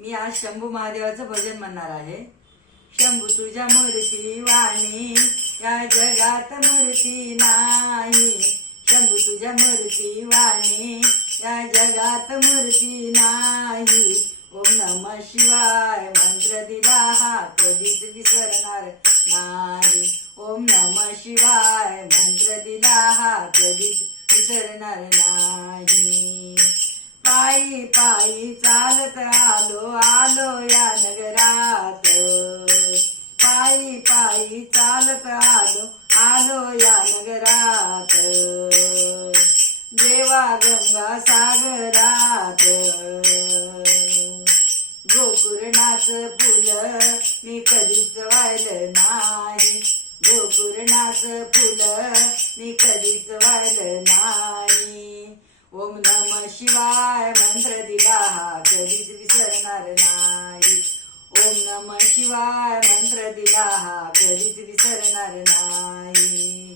मी आज शंभू महादेवाचं भजन म्हणणार आहे. शंभू तुझ्या मूर्ती वाणी या जगात मूर्ती नाही. शंभू तुझ्या मूर्ती वाणी या जगात मूर्ती नाही. ओम नमः शिवाय मंत्र दिला हा कधीच विसरणार नाही. ओम नमः शिवाय मंत्र दिला हा कधीच विसरणार नाही. पायी पायी चालत आलो या नगरात. पायी पायी चालत आलो या नगरात. देवा गंगा सागरात. गोकुर्णाचं फुल मी कधीच वाहिलं नाही. गोकुर्णाचं फुल मी कधीच वाहिलं नाही. ओम नमः शिवाय मंत्र दिला हा कधीच विसरणार नाही. ओम नमः शिवाय मंत्र दिला हा कधीच विसरणार नाही.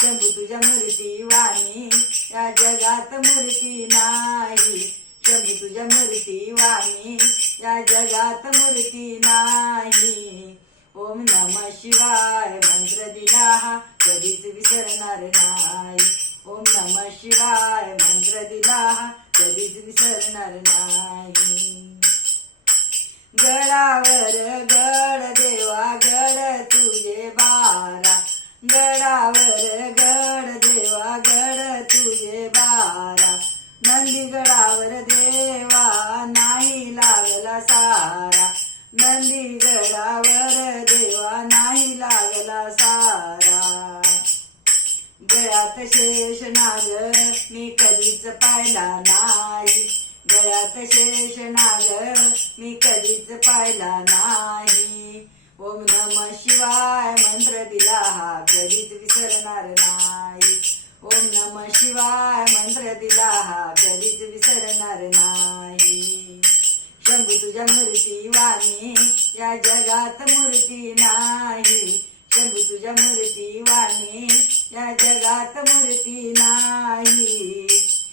शंभू तुझ्या मूर्ती वाणी या जगात मूर्ती नाही. शंभू तुझ्या मूर्ती वाणी या जगात मूर्ती नाही. ओम नमः शिवाय मंत्र दिला हा कधीच विसरणार नाही. ओम नमः शिवाय मंत्र दिला कधीच विसरणार नाही. गडावर गड देवा गड तुझे बारा. गडावर गड देवा गड तुझे बारा. नंदीगडावर देवा नाही लागला सारा. नंदीगडावर देवा नाही लागला सारा. गळ्यात शेष नाग मी कधीच पाहिला नाही. गळ्यात शेष नाग मी कधीच पाहिला नाही. ओम नमः शिवाय मंत्र दिला हा कधीच विसरणार नाही. ओम नमः शिवाय मंत्र दिला हा कधीच विसरणार नाही. शंभू तुझ्या मूर्ती वाणी या जगात मूर्ती नाही. शंभू तुझ्या मूर्ती वाणी या जगात मूर्ती नाही.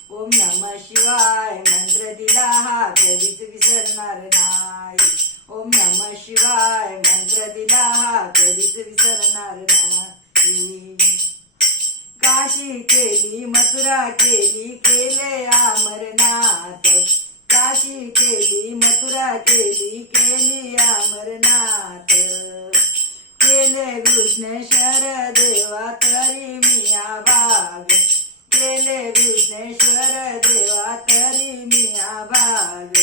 ओम नमः शिवाय मंत्र दिला हा कधीच विसरणार नाही. ओम नमः शिवाय मंत्र दिला हा कधीच विसरणार नाही. काशी केली मथुरा केली केले अमरनाथ. काशी केली मथुरा केली अमरनाथ. केले कृष्णेश्वर देवा तरी मी आभाग. केले कृष्णेश्वर देवा तरी मी आभाग.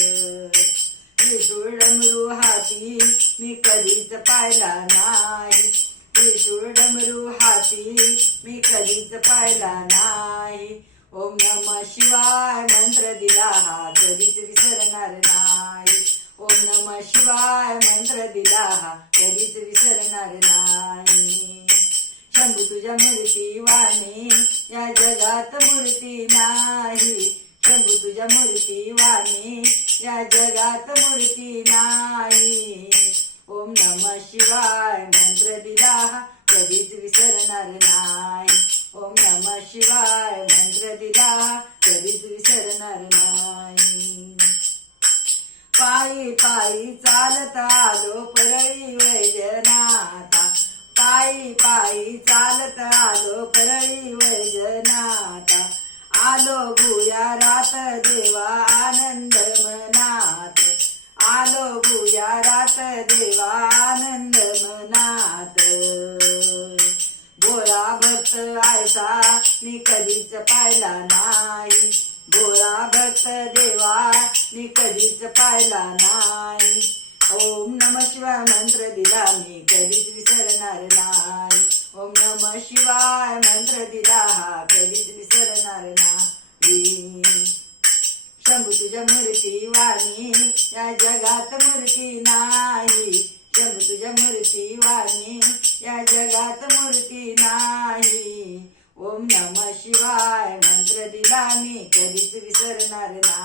त्रिशूळ डमरू हाती मी कधीच पाहिला नाही. त्रिशूळ डमरू हाती मी कधीच पाहिला नाही. ओम नमः शिवाय मंत्र दिला हा कधीच विसरणार नाही. ओम नमः शिवाय मंत्र दिला हा कधीच विसरणार नाही. शंभू तुझ्या मूर्ती वाणी या जगात मूर्ती नाही. शंभू तुझ्या मूर्ती वाणी या जगात मूर्ती नाही. ओम नमः शिवाय मंत्र दिला कधीच विसरणार नाही. ओम नमः शिवाय मंत्र दिला कधीच विसरणार नाही. पायी पायी चालत आलो परळी वैजनाथा. पायी पायी चालत आलो परळी वैजनाथा. आलो भुयारात देवा आनंद मनात. आलो भुयारात देवा आनंद मनात. भोळा भक्त आयसा मी कधीच पाहिला नाही. भोळा भक्त देवा मी कधीच पाहिला नाही. ओम नमः शिवाय मंत्र दिला मी कधीच विसरणार नाही. ओम नमः शिवाय मंत्र दिला कधीच विसरणार नाही. शंभू तुझ्या मूर्ती वाणी या जगात मूर्ती नाही. शंभू तुझ्या मूर्ती वाणी या जगात मूर्ती नाही. ओम नमः शिवाय मंत्र दिला मी कधीच विसरणार नाही.